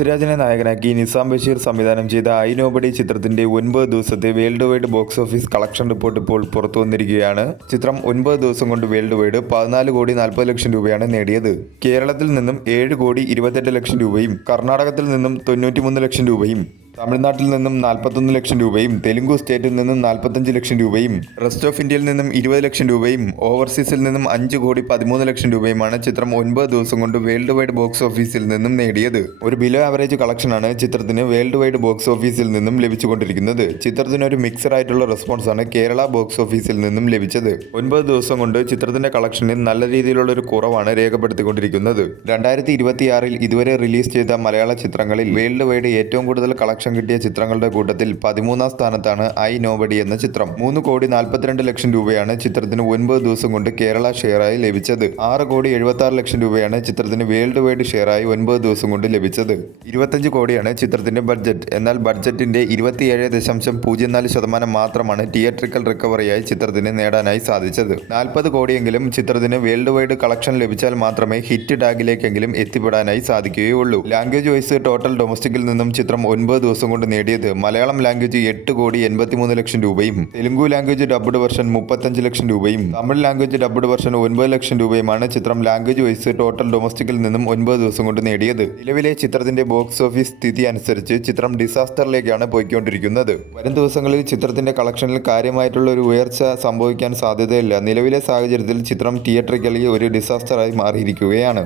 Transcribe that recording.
പൃഥ്വിരാജിനെ നായകനാക്കി നിസാം ബഷീർ സംവിധാനം ചെയ്ത ഐ നോബഡി ചിത്രത്തിന്റെ 9 ദിവസത്തെ world wide box office collection report ഇപ്പോൾ പുറത്തു വന്നിരിക്കുകയാണ്. ചിത്രം 9 ദിവസം കൊണ്ട് വേൾഡ് വൈഡ് 14,40,00,000 രൂപയാണ് നേടിയത്. കേരളത്തിൽ നിന്നും 7,28 ലക്ഷം രൂപയും കർണാടകത്തിൽ നിന്നും 93 ലക്ഷം രൂപയും തമിഴ്നാട്ടിൽ നിന്നും 41 ലക്ഷം രൂപയും തെലുങ്കു സ്റ്റേറ്റിൽ നിന്നും 45 ലക്ഷം രൂപയും റെസ്റ്റ് ഓഫ് ഇന്ത്യയിൽ നിന്നും 20 ലക്ഷം രൂപയും ഓവർസീസിൽ നിന്നും 5,13 ലക്ഷം രൂപയുമാണ് ചിത്രം 9 ദിവസം കൊണ്ട് വേൾഡ് വൈഡ് ബോക്സ് ഓഫീസിൽ നിന്നും നേടിയത്. ഒരു ബിലോ ആവറേജ് കളക്ഷനാണ് ചിത്രത്തിന് വേൾഡ് വൈഡ് ബോക്സ് ഓഫീസിൽ നിന്നും ലഭിച്ചുകൊണ്ടിരിക്കുന്നത്. ചിത്രത്തിന് ഒരു മിക്സഡ് ആയിട്ടുള്ള റെസ്പോൺസാണ് കേരള ബോക്സ് ഓഫീസിൽ നിന്നും ലഭിച്ചത്. 9 ദിവസം കൊണ്ട് ചിത്രത്തിന്റെ കളക്ഷനിൽ നല്ല രീതിയിലുള്ള ഒരു കുറവാണ് രേഖപ്പെടുത്തിക്കൊണ്ടിരിക്കുന്നത്. 2026 ഇതുവരെ റിലീസ് ചെയ്ത മലയാള ചിത്രങ്ങളിൽ വേൾഡ് വൈഡ് ഏറ്റവും കൂടുതൽ കളക്ഷൻ കിട്ടിയ ചിത്രങ്ങളുടെ കൂട്ടത്തിൽ 13ാം സ്ഥാനത്താണ് ഐ നോബഡി എന്ന ചിത്രം. 3,42,00,000 രൂപയാണ് ചിത്രത്തിന് 9 ദിവസം കൊണ്ട് കേരള ഷെയറായി ലഭിച്ചത്. 6,76,00,000 രൂപയാണ് ചിത്രത്തിന് വേൾഡ് വൈഡ് ഷെയറായി 9 ദിവസം കൊണ്ട് ലഭിച്ചത്. 25 കോടിയാണ് ചിത്രത്തിന്റെ ബഡ്ജറ്റ്. എന്നാൽ ബഡ്ജറ്റിന്റെ 27.04% മാത്രമാണ് തിയേറ്ററിക്കൽ റിക്കവറിയായി ചിത്രത്തിന് നേടാനായി സാധിച്ചത്. 40 കോടിയെങ്കിലും ചിത്രത്തിന് വേൾഡ് വൈഡ് കളക്ഷൻ ലഭിച്ചാൽ മാത്രമേ ഹിറ്റ് ടാഗിലേക്കെങ്കിലും എത്തിപ്പെടാനായി സാധിക്കുകയുള്ളൂ. ലാംഗ്വേജ് വൈസ് ടോട്ടൽ ഡൊമസ്റ്റിക്കിൽ നിന്നും ചിത്രം 9 ദിവസം കൊണ്ട് നേടിയത് മലയാളം ലാംഗ്വേജ് 8,83 ലക്ഷം രൂപയും തെലുങ്കു ലാംഗ്വേജ് ഡബ്ഡ് വെർഷൻ 35 ലക്ഷം രൂപയും തമിഴ് ലാംഗ്വേജ് ഡബ്ഡ് വെർഷൻ 9 ലക്ഷം രൂപയുമാണ് ചിത്രം ലാംഗ്വേജ് വൈസ് ടോട്ടൽ ഡൊമസ്റ്റിക്കിൽ നിന്നും 9 ദിവസം കൊണ്ട് നേടിയത്. നിലവിലെ ചിത്രത്തിന്റെ ബോക്സ് ഓഫീസ് സ്ഥിതി അനുസരിച്ച് ചിത്രം ഡിസാസ്റ്ററിലേക്കാണ് പോയിക്കൊണ്ടിരിക്കുന്നത്. വരും ദിവസങ്ങളിൽ ചിത്രത്തിന്റെ കളക്ഷനിൽ കാര്യമായിട്ടുള്ള ഒരു ഉയർച്ച സംഭവിക്കാൻ സാധ്യതയില്ല. നിലവിലെ സാഹചര്യത്തിൽ ചിത്രം തിയേറ്ററിക്കലി ഒരു ഡിസാസ്റ്ററായി മാറിയിരിക്കുകയാണ്.